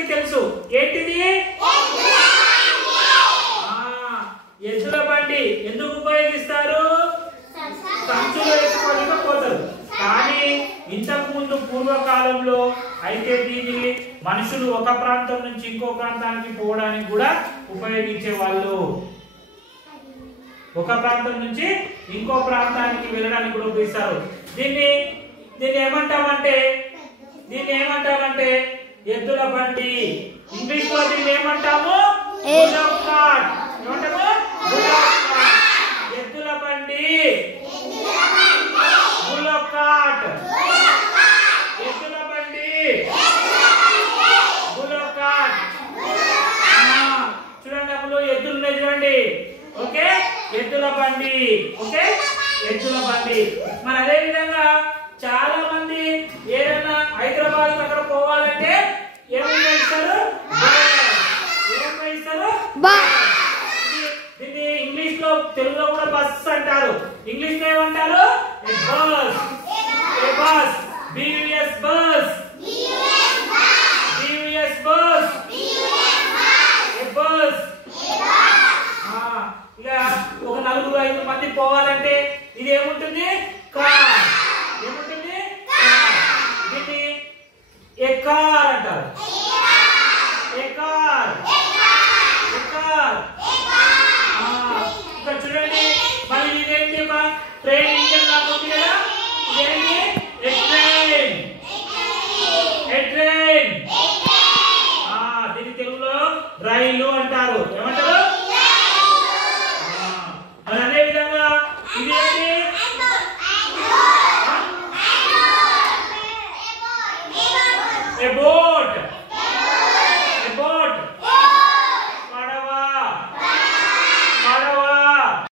అందరికీ తెలుసు ఏంటిది ఎద్దుల బండి ఎందుకు ఉపయోగిస్తారు సంచులు వేసుకోవడానికి పోతారు కానీ ఇంతకు ముందు పూర్వకాలంలో అయితే దీన్ని మనుషులు ఒక ప్రాంతం నుంచి ఇంకో ప్రాంతానికి పోవడానికి కూడా ఉపయోగించే వాళ్ళు ఒక ప్రాంతం నుంచి ఇంకో ప్రాంతానికి వెళ్ళడానికి కూడా ఉపయోగిస్తారు దీన్ని ఏమంటామంటే ఎద్దుల బండి ఇంగ్లీష్ లో దీన్ని ఏమంటాము ఎద్దుల బండి ఎద్దుల బండి చూడండి అప్పుడు ఎద్దులు ఉన్నాయి చూడండి ఓకే ఎద్దుల బండి ఓకే ఎద్దుల బండి మరి అదే విధంగా చాలా మంది ఏదైనా హైదరాబాద్ అక్కడ పోవాలంటే ఏమి ఉపయోగిస్తారు దీన్ని ఇంగ్లీష్ లో తెలుగులో కూడా బస్ అంటారు ఇంగ్లీష్ లో ఏమంటారు బస్ BUS బస్ బస్ ఇక ఒక 4-5 మంది పోవాలంటే ఇది ఏముంటుంది కార్ ఏముంటుంది దీన్ని ఏ కార్ అంటారు ఏ కార్